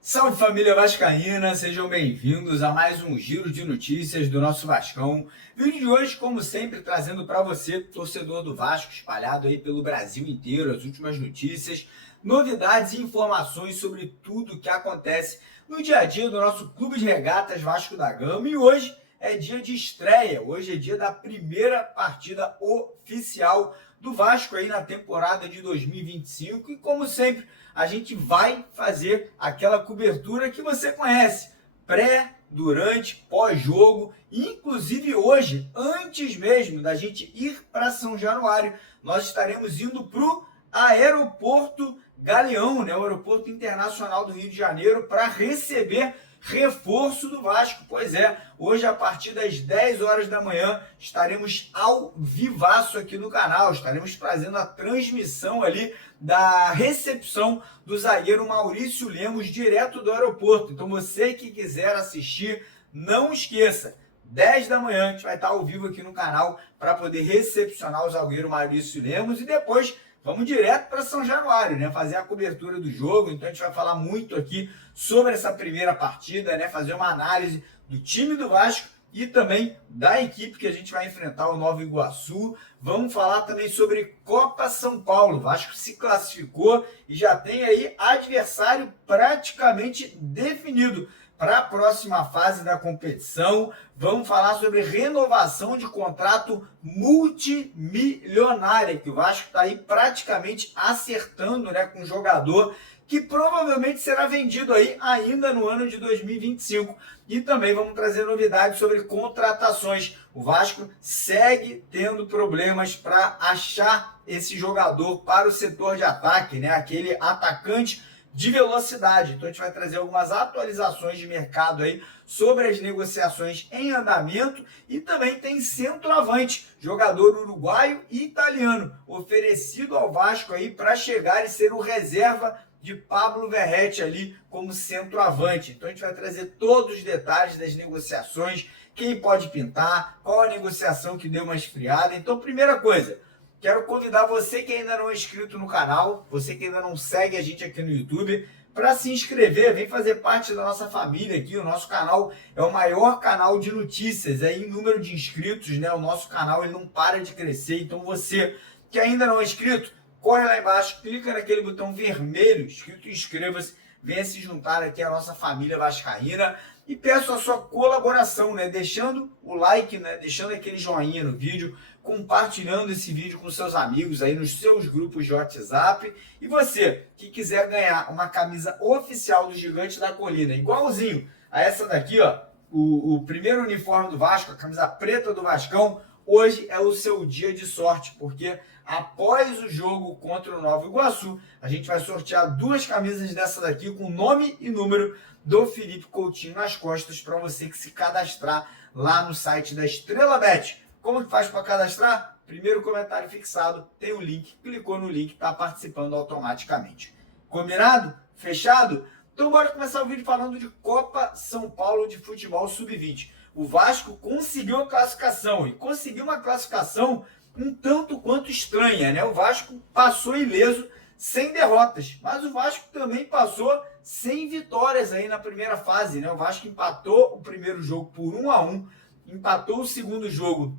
Salve família vascaína, sejam bem-vindos a mais um giro de notícias do nosso Vascão. Vídeo de hoje, como sempre, trazendo para você, torcedor do Vasco, espalhado aí pelo Brasil inteiro, as últimas notícias, novidades e informações sobre tudo que acontece no dia a dia do nosso Clube de Regatas Vasco da Gama. E hoje é dia de estreia, hoje é dia da primeira partida oficial do Vasco aí na temporada de 2025 e, como sempre, a gente vai fazer aquela cobertura que você conhece, pré, durante, pós-jogo, inclusive hoje, antes mesmo da gente ir para São Januário, nós estaremos indo para o Aeroporto Galeão, né, o Aeroporto Internacional do Rio de Janeiro, para receber reforço do Vasco. Pois é, hoje a partir das 10 horas da manhã estaremos ao vivaço aqui no canal, estaremos trazendo a transmissão ali da recepção do zagueiro Maurício Lemos direto do aeroporto. Então você que quiser assistir, não esqueça, 10 da manhã a gente vai estar ao vivo aqui no canal para poder recepcionar o zagueiro Maurício Lemos e depois vamos direto para São Januário, né? Fazer a cobertura do jogo. Então a gente vai falar muito aqui sobre essa primeira partida, né? Fazer uma análise do time do Vasco e também da equipe que a gente vai enfrentar, o Nova Iguaçu. Vamos falar também sobre Copa São Paulo. O Vasco se classificou e já tem aí adversário praticamente definido para a próxima fase da competição. Vamos falar sobre renovação de contrato multimilionária, que o Vasco está aí praticamente acertando, né, com um jogador que provavelmente será vendido aí ainda no ano de 2025. E também vamos trazer novidades sobre contratações. O Vasco segue tendo problemas para achar esse jogador para o setor de ataque, né, aquele atacante de velocidade. Então a gente vai trazer algumas atualizações de mercado aí sobre as negociações em andamento e também tem centroavante, jogador uruguaio e italiano, oferecido ao Vasco aí para chegar e ser o reserva de Pablo Verratti ali como centroavante. Então a gente vai trazer todos os detalhes das negociações, quem pode pintar, qual a negociação que deu uma esfriada. Então, primeira coisa, quero convidar você que ainda não é inscrito no canal, você que ainda não segue a gente aqui no YouTube, para se inscrever, vem fazer parte da nossa família aqui. O nosso canal é o maior canal de notícias, em número de inscritos, né? O nosso canal ele não para de crescer, então você que ainda não é inscrito, corre lá embaixo, clica naquele botão vermelho, escrito inscreva-se, venha se juntar aqui à nossa família vascaína e peço a sua colaboração, né? Deixando o like, né? Deixando aquele joinha no vídeo, compartilhando esse vídeo com seus amigos aí nos seus grupos de WhatsApp. E você que quiser ganhar uma camisa oficial do Gigante da Colina, igualzinho a essa daqui, ó, o primeiro uniforme do Vasco, a camisa preta do Vascão, hoje é o seu dia de sorte, porque após o jogo contra o Nova Iguaçu, a gente vai sortear 2 camisas dessa daqui com nome e número do Felipe Coutinho nas costas para você que se cadastrar lá no site da Estrela Bet. Como que faz para cadastrar? Primeiro comentário fixado, tem o link, clicou no link, está participando automaticamente. Combinado? Fechado? Então bora começar o vídeo falando de Copa São Paulo de Futebol Sub-20. O Vasco conseguiu a classificação e conseguiu uma classificação um tanto quanto estranha, né? O Vasco passou ileso, sem derrotas, mas o Vasco também passou sem vitórias aí na primeira fase, né? O Vasco empatou o primeiro jogo por 1-1, empatou o segundo jogo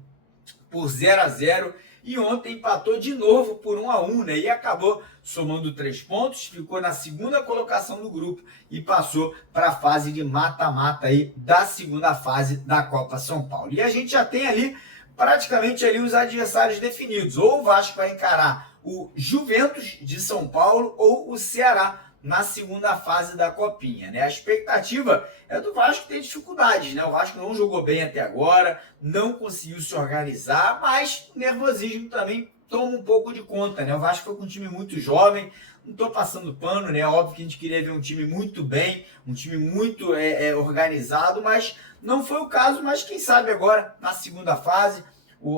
por 0-0 e ontem empatou de novo por 1-1, né? E acabou somando 3 pontos, ficou na segunda colocação do grupo e passou para a fase de mata-mata aí da segunda fase da Copa São Paulo. E a gente já tem ali praticamente ali os adversários definidos. Ou o Vasco vai encarar o Juventus de São Paulo ou o Ceará na segunda fase da Copinha, né? A expectativa é do Vasco ter dificuldades, né? O Vasco não jogou bem até agora, não conseguiu se organizar, mas o nervosismo também toma um pouco de conta, né? O Vasco foi com um time muito jovem, não estou passando pano, né? Óbvio que a gente queria ver um time muito bem, um time muito organizado, mas não foi o caso. Mas quem sabe agora, na segunda fase,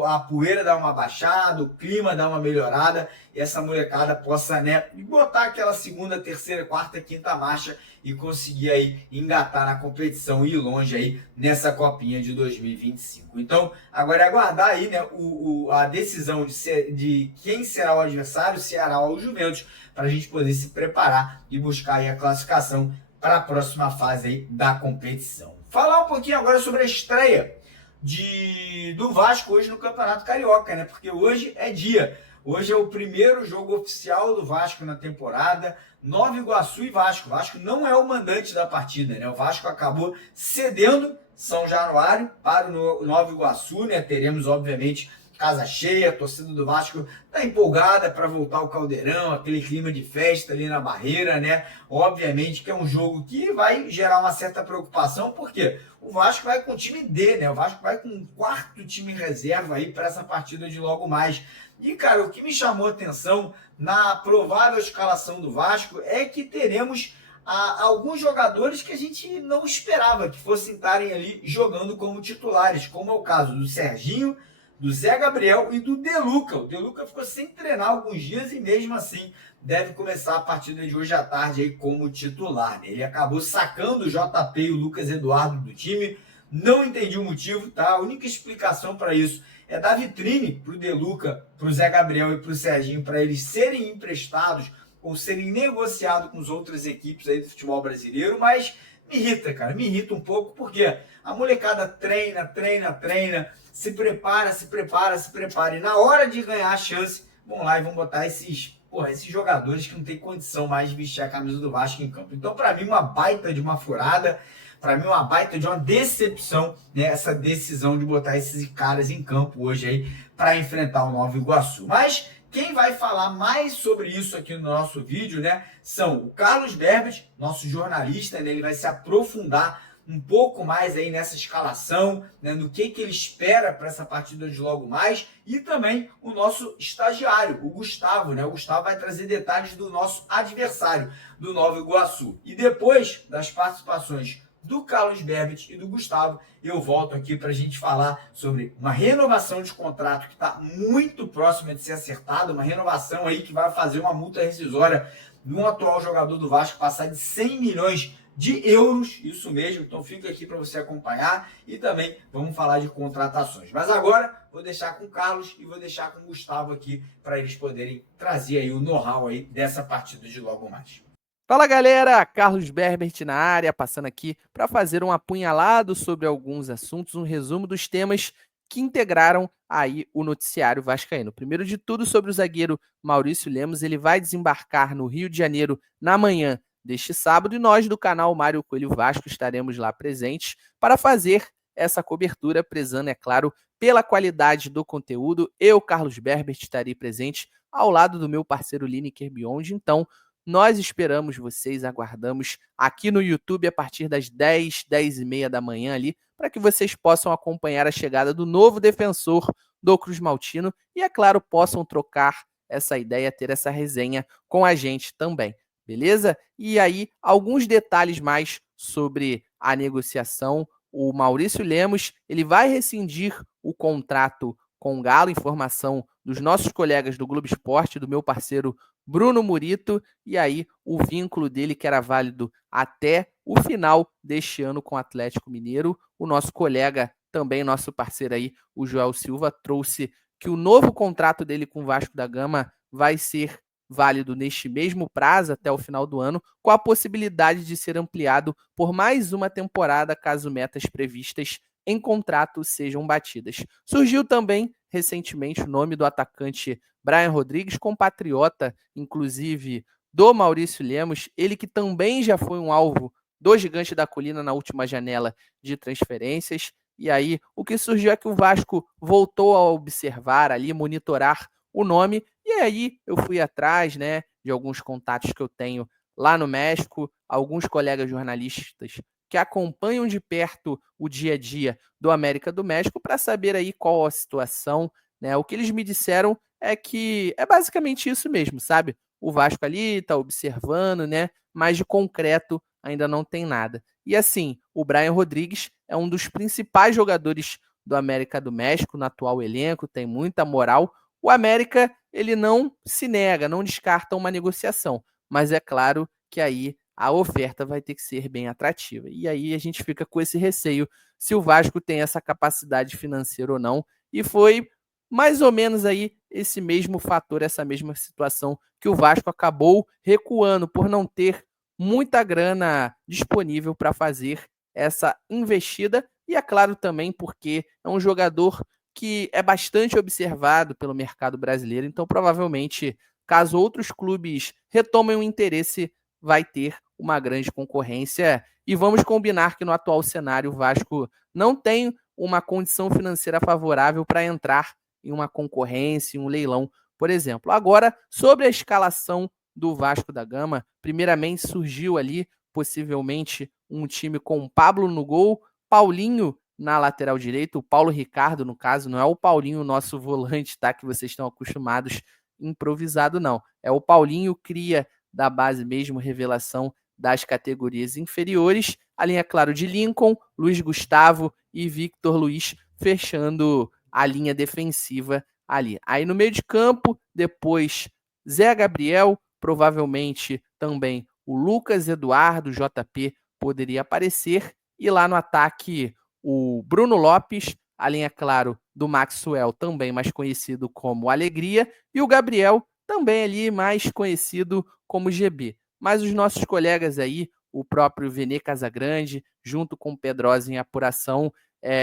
a poeira dar uma baixada, o clima dar uma melhorada e essa molecada possa, né, botar aquela segunda, terceira, quarta, quinta marcha e conseguir aí engatar na competição e ir longe aí nessa copinha de 2025. Então, agora é aguardar aí, né, a decisão de quem será o adversário, Ceará ou Juventus, para a gente poder se preparar e buscar aí a classificação para a próxima fase aí da competição. Falar um pouquinho agora sobre a estreia do Vasco hoje no Campeonato Carioca, né? Porque hoje é dia. Hoje é o primeiro jogo oficial do Vasco na temporada. Nova Iguaçu e Vasco. O Vasco não é o mandante da partida, né? O Vasco acabou cedendo São Januário para o Nova Iguaçu, né? Teremos, obviamente, casa cheia, a torcida do Vasco tá empolgada para voltar ao Caldeirão, aquele clima de festa ali na Barreira, né? Obviamente que é um jogo que vai gerar uma certa preocupação, porque o Vasco vai com o time D, né? O Vasco vai com um quarto time em reserva aí para essa partida de logo mais. E, cara, o que me chamou a atenção na provável escalação do Vasco é que teremos alguns jogadores que a gente não esperava que fossem estarem ali jogando como titulares, como é o caso do Serginho, do Zé Gabriel e do De Luca. O De Luca ficou sem treinar alguns dias e mesmo assim deve começar a partida de hoje à tarde aí como titular, né? Ele acabou sacando o JP e o Lucas Eduardo do time, não entendi o motivo, tá? A única explicação para isso é dar vitrine para o De Luca, para o Zé Gabriel e para o Serginho, para eles serem emprestados ou serem negociados com as outras equipes aí do futebol brasileiro, mas me irrita, cara, me irrita um pouco, porque a molecada treina, se prepara, e na hora de ganhar a chance, vão lá e vão botar esses jogadores que não tem condição mais de vestir a camisa do Vasco em campo. Então, para mim, uma baita de uma furada, para mim, uma baita de uma decepção, né, essa decisão de botar esses caras em campo hoje aí para enfrentar o Nova Iguaçu. Mas quem vai falar mais sobre isso aqui no nosso vídeo, né, são o Carlos Berbert, nosso jornalista, né, ele vai se aprofundar um pouco mais aí nessa escalação, né, no que ele espera para essa partida de logo mais, e também o nosso estagiário, o Gustavo, né? O Gustavo vai trazer detalhes do nosso adversário, do Nova Iguaçu. E depois das participações do Carlos Berbert e do Gustavo, eu volto aqui para a gente falar sobre uma renovação de contrato que está muito próxima de ser acertada, uma renovação aí que vai fazer uma multa rescisória de um atual jogador do Vasco passar de 100 milhões de euros, isso mesmo, então fica aqui para você acompanhar e também vamos falar de contratações. Mas agora vou deixar com o Carlos e vou deixar com o Gustavo aqui para eles poderem trazer aí o know-how aí dessa partida de logo mais. Fala galera, Carlos Berbert na área, passando aqui para fazer um apunhalado sobre alguns assuntos, um resumo dos temas que integraram aí o noticiário vascaíno. Primeiro de tudo, sobre o zagueiro Maurício Lemos, ele vai desembarcar no Rio de Janeiro na manhã deste sábado e nós do canal Mário Coelho Vasco estaremos lá presentes para fazer essa cobertura, prezando, é claro, pela qualidade do conteúdo. Eu, Carlos Berbert, estarei presente ao lado do meu parceiro Lineker Beyond, então nós esperamos vocês, aguardamos aqui no YouTube a partir das 10, 10h30 da manhã ali, para que vocês possam acompanhar a chegada do novo defensor do Cruz Maltino e, é claro, possam trocar essa ideia, ter essa resenha com a gente também, beleza? E aí, alguns detalhes mais sobre a negociação. O Maurício Lemos, ele vai rescindir o contrato com o Galo, informação dos nossos colegas do Globo Esporte, do meu parceiro Bruno Murito, e aí o vínculo dele que era válido até o final deste ano com o Atlético Mineiro. O nosso colega, também nosso parceiro aí, o Joel Silva, trouxe que o novo contrato dele com o Vasco da Gama vai ser válido neste mesmo prazo até o final do ano, com a possibilidade de ser ampliado por mais uma temporada caso metas previstas em contrato sejam batidas. Surgiu também recentemente o nome do atacante Brian Rodrigues, compatriota, inclusive, do Maurício Lemos, ele que também já foi um alvo do Gigante da Colina na última janela de transferências. E aí, o que surgiu é que o Vasco voltou a observar ali, monitorar o nome, e aí eu fui atrás, né, de alguns contatos que eu tenho lá no México, alguns colegas jornalistas que acompanham de perto o dia a dia do América do México para saber aí qual a situação, né? O que eles me disseram é que é basicamente isso mesmo, sabe? O Vasco ali está observando, né? Mas de concreto ainda não tem nada. E assim, o Brian Rodrigues é um dos principais jogadores do América do México no atual elenco, tem muita moral. O América, ele não se nega, não descarta uma negociação, mas é claro que aí a oferta vai ter que ser bem atrativa. E aí a gente fica com esse receio se o Vasco tem essa capacidade financeira ou não. E foi mais ou menos aí esse mesmo fator, essa mesma situação que o Vasco acabou recuando por não ter muita grana disponível para fazer essa investida. E é claro também porque é um jogador que é bastante observado pelo mercado brasileiro, então provavelmente, caso outros clubes retomem o interesse, vai ter uma grande concorrência. E vamos combinar que no atual cenário o Vasco não tem uma condição financeira favorável para entrar em uma concorrência, em um leilão, por exemplo. Agora, sobre a escalação do Vasco da Gama, primeiramente surgiu ali, possivelmente, um time com Pablo no gol, Paulinho na lateral direita, o Paulo Ricardo, no caso, não é o Paulinho, nosso volante, tá? Que vocês estão acostumados, improvisado, não. É o Paulinho, cria da base mesmo, revelação das categorias inferiores. A linha, claro, de Lincoln, Luiz Gustavo e Victor Luiz, fechando a linha defensiva ali. Aí no meio de campo, depois Zé Gabriel, provavelmente também o Lucas Eduardo, JP, poderia aparecer. E lá no ataque, o Bruno Lopes, a linha, claro, do Maxwell, também mais conhecido como Alegria, e o Gabriel, também ali mais conhecido como GB. Mas os nossos colegas aí, o próprio Vene Casagrande, junto com o Pedrosa em apuração,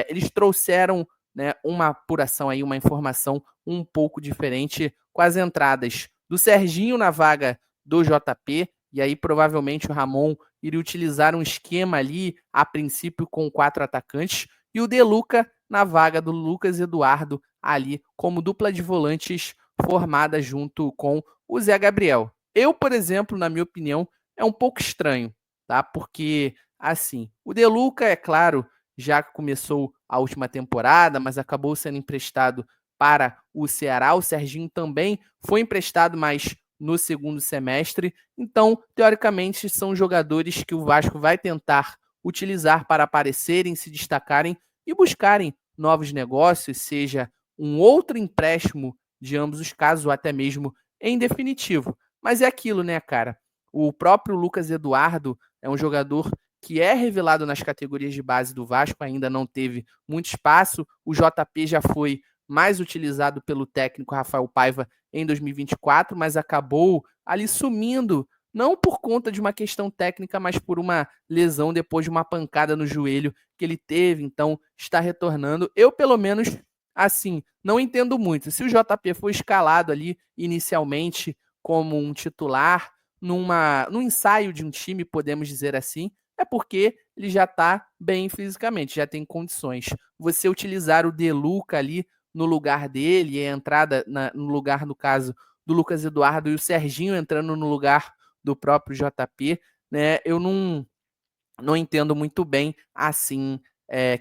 eles trouxeram, né, uma apuração aí, uma informação um pouco diferente com as entradas do Serginho na vaga do JP, e aí provavelmente o Ramon iria utilizar um esquema ali, a princípio com 4 atacantes, e o De Luca na vaga do Lucas Eduardo ali como dupla de volantes formada junto com o Zé Gabriel. Eu, por exemplo, na minha opinião, é um pouco estranho, tá? Porque, assim, o De Luca, é claro, já começou a última temporada, mas acabou sendo emprestado para o Ceará. O Serginho também foi emprestado, mas no segundo semestre. Então, teoricamente, são jogadores que o Vasco vai tentar utilizar para aparecerem, se destacarem e buscarem novos negócios, seja um outro empréstimo de ambos os casos, ou até mesmo em definitivo. Mas é aquilo, né, cara? O próprio Lucas Eduardo é um jogador que é revelado nas categorias de base do Vasco, ainda não teve muito espaço. O JP já foi mais utilizado pelo técnico Rafael Paiva em 2024, mas acabou ali sumindo, não por conta de uma questão técnica, mas por uma lesão depois de uma pancada no joelho que ele teve, então está retornando. Eu, pelo menos, assim, não entendo muito. Se o JP foi escalado ali inicialmente como um titular, num ensaio de um time, podemos dizer assim, é porque ele já está bem fisicamente, já tem condições. Você utilizar o De Luca ali no lugar dele, e a entrada no lugar, no caso, do Lucas Eduardo e o Serginho entrando no lugar do próprio JP, né? Eu não entendo muito bem, assim,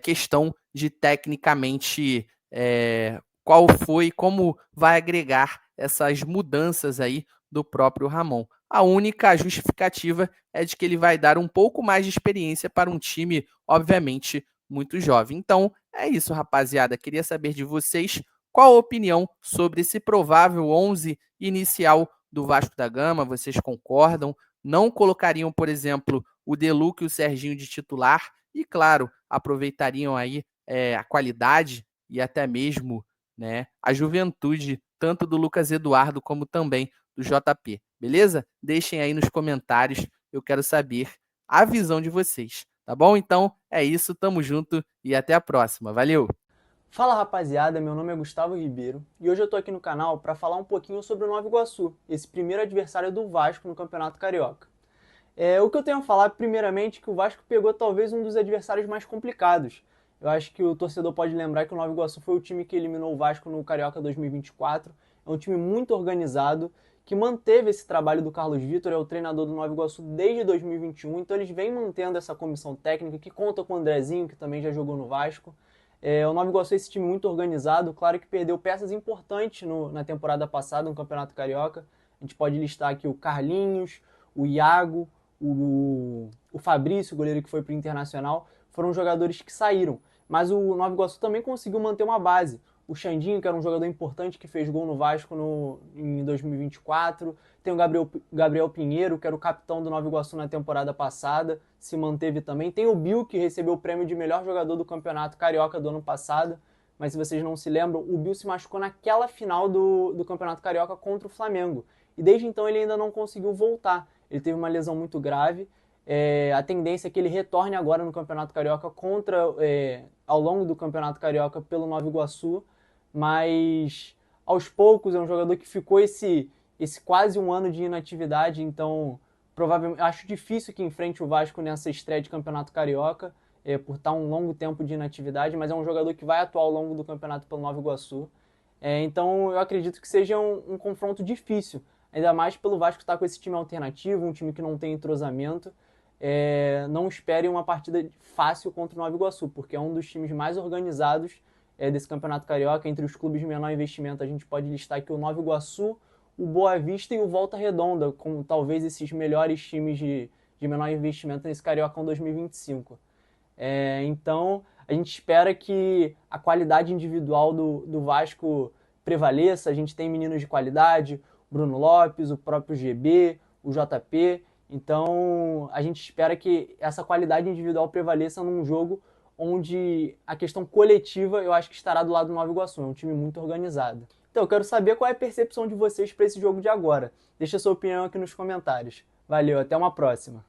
questão de tecnicamente qual foi, como vai agregar essas mudanças aí do próprio Ramon. A única justificativa é de que ele vai dar um pouco mais de experiência para um time, obviamente, muito jovem. Então, é isso, rapaziada. Queria saber de vocês qual a opinião sobre esse provável 11 inicial do Vasco da Gama. Vocês concordam? Não colocariam, por exemplo, o De Luca e o Serginho de titular? E, claro, aproveitariam aí a qualidade e até mesmo, né, a juventude, tanto do Lucas Eduardo como também do JP, beleza? Deixem aí nos comentários, eu quero saber a visão de vocês, tá bom? Então é isso, tamo junto e até a próxima, valeu! Fala rapaziada, meu nome é Gustavo Ribeiro e hoje eu tô aqui no canal para falar um pouquinho sobre o Nova Iguaçu, esse primeiro adversário do Vasco no Campeonato Carioca. O que eu tenho a falar, primeiramente, é que o Vasco pegou talvez um dos adversários mais complicados. Eu acho que o torcedor pode lembrar que o Nova Iguaçu foi o time que eliminou o Vasco no Carioca 2024. É um time muito organizado, que manteve esse trabalho do Carlos Vitor, é o treinador do Nova Iguaçu desde 2021, então eles vêm mantendo essa comissão técnica, que conta com o Andrezinho, que também já jogou no Vasco. O Nova Iguaçu é esse time muito organizado, claro que perdeu peças importantes na temporada passada no Campeonato Carioca. A gente pode listar aqui o Carlinhos, o Iago, o Fabrício, o goleiro que foi para o Internacional, foram jogadores que saíram. mas o Nova Iguaçu também conseguiu manter uma base. O Xandinho, que era um jogador importante que fez gol no Vasco em 2024. Tem o Gabriel Pinheiro, que era o capitão do Nova Iguaçu na temporada passada, se manteve também. Tem o Bill, que recebeu o prêmio de melhor jogador do Campeonato Carioca do ano passado. Mas se vocês não se lembram, o Bill se machucou naquela final do Campeonato Carioca contra o Flamengo. E desde então ele ainda não conseguiu voltar. Ele teve uma lesão muito grave. A tendência é que ele retorne agora no Campeonato Carioca ao longo do Campeonato Carioca pelo Nova Iguaçu. Mas aos poucos é um jogador que ficou esse quase um ano de inatividade. Então provavelmente acho difícil que enfrente o Vasco nessa estreia de Campeonato Carioca. Por estar um longo tempo de inatividade, mas é um jogador que vai atuar ao longo do campeonato pelo Nova Iguaçu. Então eu acredito que seja um confronto difícil, ainda mais pelo Vasco estar com esse time alternativo, um time que não tem entrosamento. Não espere uma partida fácil contra o Nova Iguaçu, porque é um dos times mais organizados desse Campeonato Carioca. Entre os clubes de menor investimento, a gente pode listar aqui o Nova Iguaçu, o Boa Vista e o Volta Redonda, como talvez esses melhores times de menor investimento nesse Cariocão 2025. Então, a gente espera que a qualidade individual do Vasco prevaleça. A gente tem meninos de qualidade, Bruno Lopes, o próprio GB, o JP. Então, a gente espera que essa qualidade individual prevaleça num jogo onde a questão coletiva eu acho que estará do lado do Nova Iguaçu. É um time muito organizado. Então, eu quero saber qual é a percepção de vocês para esse jogo de agora. Deixa a sua opinião aqui nos comentários. Valeu, até uma próxima.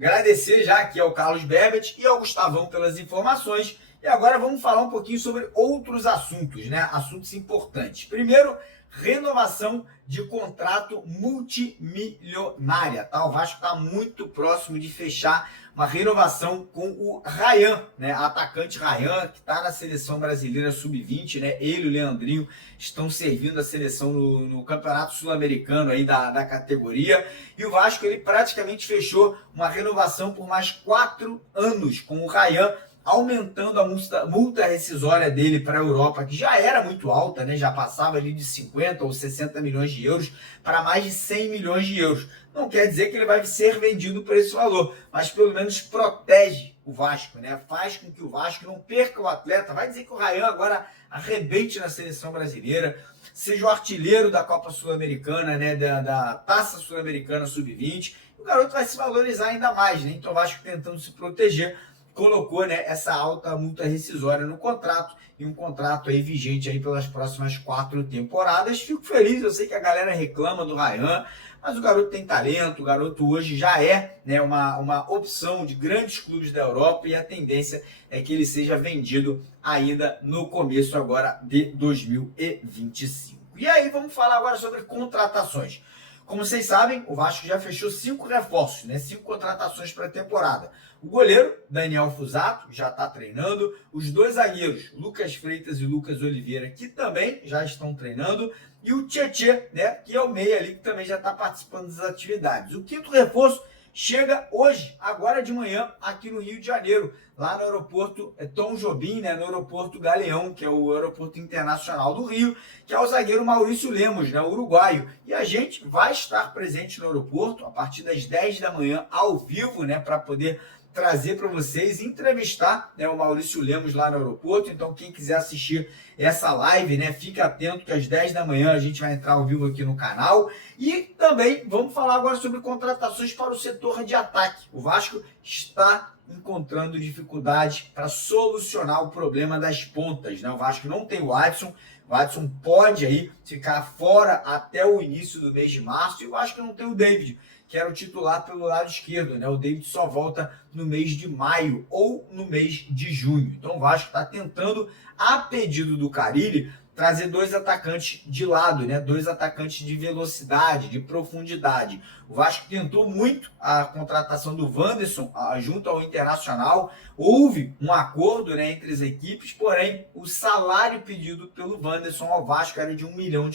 Agradecer já aqui ao Carlos Berbet e ao Gustavão pelas informações. E agora vamos falar um pouquinho sobre outros assuntos, né? Assuntos importantes. Primeiro, renovação de contrato multimilionária, tá? O Vasco está muito próximo de fechar uma renovação com o Ryan, né? Atacante Ryan, que está na seleção brasileira sub-20, né? Ele e o Leandrinho estão servindo a seleção no Campeonato Sul-Americano aí da categoria. E o Vasco, ele praticamente fechou uma renovação por mais 4 anos com o Ryan, aumentando a multa rescisória dele para a Europa, que já era muito alta, né? Já passava ali de 50 ou 60 milhões de euros para mais de 100 milhões de euros. Não quer dizer que ele vai ser vendido por esse valor, mas pelo menos protege o Vasco, né? Faz com que o Vasco não perca o atleta. Vai dizer que o Ryan agora arrebente na seleção brasileira, seja o artilheiro da Copa Sul-Americana, né? Da Taça Sul-Americana Sub-20. O garoto vai se valorizar ainda mais, né? Então o Vasco, tentando se proteger, colocou, né, essa alta multa rescisória no contrato, e um contrato aí vigente aí pelas próximas 4 temporadas. Fico feliz, eu sei que a galera reclama do Ryan, mas o garoto tem talento, o garoto hoje já é, né, uma opção de grandes clubes da Europa, e a tendência é que ele seja vendido ainda no começo agora de 2025. E aí vamos falar agora sobre contratações. Como vocês sabem, o Vasco já fechou 5 reforços, né? 5 contratações para a temporada. O goleiro, Daniel Fusato, já está treinando. Os 2 zagueiros, Lucas Freitas e Lucas Oliveira, que também já estão treinando. E o Tietê, né? Que é o meia ali, que também já está participando das atividades. O 5º reforço chega hoje, agora de manhã, aqui no Rio de Janeiro, lá no aeroporto Tom Jobim, né, no aeroporto Galeão, que é o aeroporto internacional do Rio, que é o zagueiro Maurício Lemos, né, uruguaio. E a gente vai estar presente no aeroporto a partir das 10 da manhã, ao vivo, né, para poder trazer para vocês, entrevistar, né, o Maurício Lemos lá no aeroporto. Então, quem quiser assistir essa live, né, fica atento que às 10 da manhã a gente vai entrar ao vivo aqui no canal. E também vamos falar agora sobre contratações para o setor de ataque. O Vasco está encontrando dificuldade para solucionar o problema das pontas, né? O Vasco não tem o Adson. O Adson pode aí ficar fora até o início do mês de março, e o Vasco não tem o David, que era o titular pelo lado esquerdo, né? O David só volta no mês de maio ou no mês de junho. Então o Vasco está tentando, a pedido do Carille, trazer 2 atacantes de lado, né? 2 atacantes de velocidade, de profundidade. O Vasco tentou muito a contratação do Wanderson junto ao Internacional. Houve um acordo, né, entre as equipes, porém o salário pedido pelo Wanderson ao Vasco era de R$1 milhão.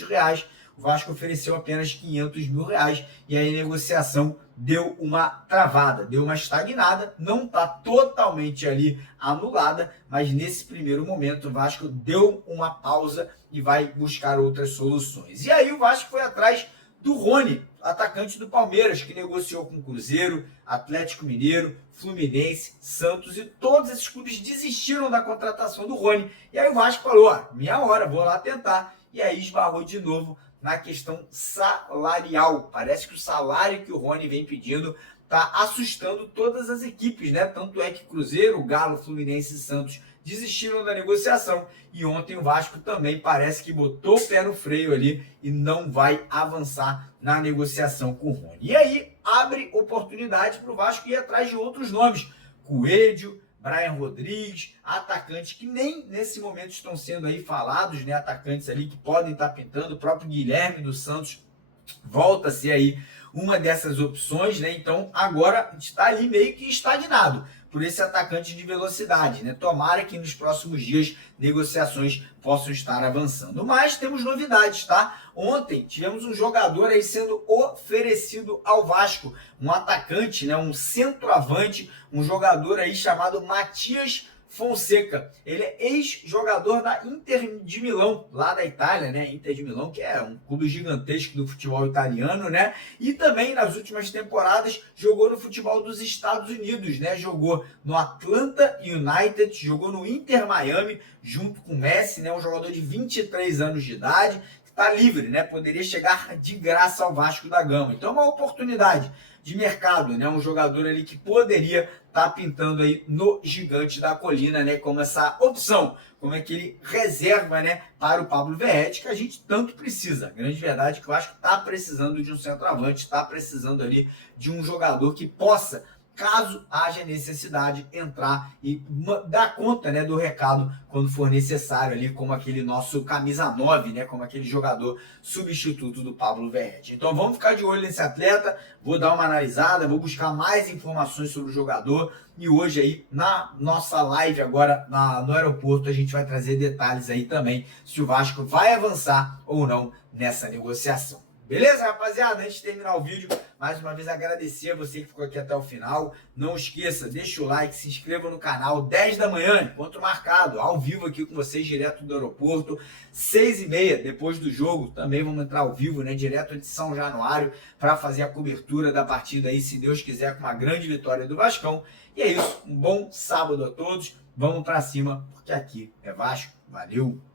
O Vasco ofereceu apenas R$500 mil, e aí a negociação deu uma travada, deu uma estagnada. Não está totalmente ali anulada, mas nesse primeiro momento o Vasco deu uma pausa e vai buscar outras soluções. E aí o Vasco foi atrás do Rony, atacante do Palmeiras, que negociou com Cruzeiro, Atlético Mineiro, Fluminense, Santos, e todos esses clubes desistiram da contratação do Rony. E aí o Vasco falou, minha hora, vou lá tentar. E aí esbarrou de novo na questão salarial. Parece que o salário que o Rony vem pedindo está assustando todas as equipes, né? Tanto é que Cruzeiro, Galo, Fluminense e Santos desistiram da negociação, e ontem o Vasco também parece que botou o pé no freio ali e não vai avançar na negociação com o Rony. E aí abre oportunidade para o Vasco ir atrás de outros nomes, Coelho, Brian Rodrigues, atacantes que nem nesse momento estão sendo aí falados, né? Atacantes ali que podem estar pintando, o próprio Guilherme dos Santos volta a ser aí uma dessas opções, né? Então agora está ali meio que estagnado por esse atacante de velocidade, né? Tomara que nos próximos dias negociações possam estar avançando. Mas temos novidades, tá? Ontem tivemos um jogador aí sendo oferecido ao Vasco, um atacante, né? Um centroavante, um jogador aí chamado Matias Fonseca. Ele é ex-jogador da Inter de Milão, lá da Itália, né? Inter de Milão, que é um clube gigantesco do futebol italiano, né? E também nas últimas temporadas jogou no futebol dos Estados Unidos, né? Jogou no Atlanta United, jogou no Inter Miami, junto com o Messi, né? Um jogador de 23 anos de idade, que está livre, né? Poderia chegar de graça ao Vasco da Gama. Então é uma oportunidade de mercado, né? Um jogador ali que poderia estar pintando aí no Gigante da Colina, né? Como essa opção, como aquele reserva, né? Para o Pablo Verratti, que a gente tanto precisa. A grande verdade é que eu acho que está precisando de um centroavante, está precisando ali de um jogador que possa, caso haja necessidade, entrar e dar conta, né, do recado quando for necessário ali, como aquele nosso camisa 9, né, como aquele jogador substituto do Pablo Verratti. Então vamos ficar de olho nesse atleta, vou dar uma analisada, vou buscar mais informações sobre o jogador, e hoje aí na nossa live agora no aeroporto a gente vai trazer detalhes aí também se o Vasco vai avançar ou não nessa negociação. Beleza, rapaziada? Antes de terminar o vídeo, mais uma vez agradecer a você que ficou aqui até o final. Não esqueça, deixa o like, se inscreva no canal. 10 da manhã, encontro marcado, ao vivo aqui com vocês, direto do aeroporto. 6h30, depois do jogo, também vamos entrar ao vivo, né? Direto de São Januário, para fazer a cobertura da partida aí, se Deus quiser, com uma grande vitória do Vascão. E é isso, um bom sábado a todos. Vamos para cima, porque aqui é Vasco. Valeu!